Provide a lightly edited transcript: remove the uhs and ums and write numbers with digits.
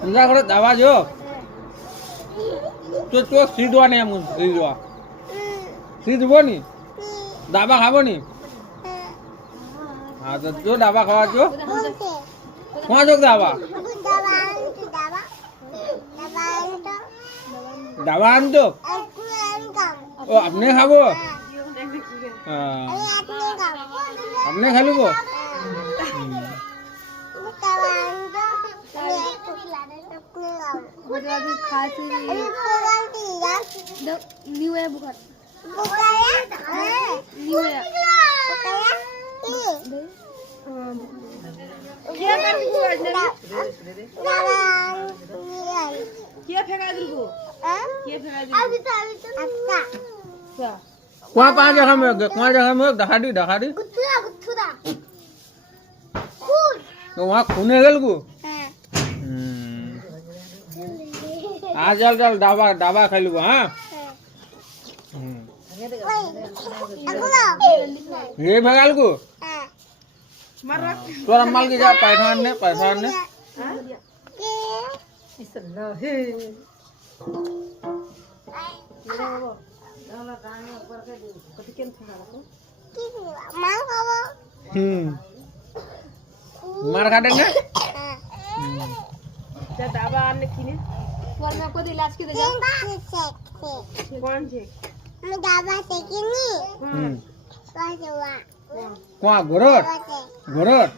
तुमच्याकडे दावा जो तो तो सीधवा नहीं हम सीधवा सीधवो नहीं दाबा खाबो नहीं हाँ तो जो दाबा खावा जो कहाँ जो दाबा दाबा आन तो ओ अपने खाबो हाँ अपने खा लूबो मुझे अभी खांसी न्यू है बुखार न्यू है क्या कर क्या फेंका दिल को क्या फेंका दिल अभी तो अच्छा कहाँ जगह में दिखा दी गुत्थुदा खून तो वहाँ खून है गल को हाँ चल चल दाबा खा लूबो हाँ ये भगाल को तोरा माल की जा पैठान ने मार खाते ने दाबा आने की ने और मैं आपको इलाज की दे जा कौन से दाबा से की नहीं कौन घोरट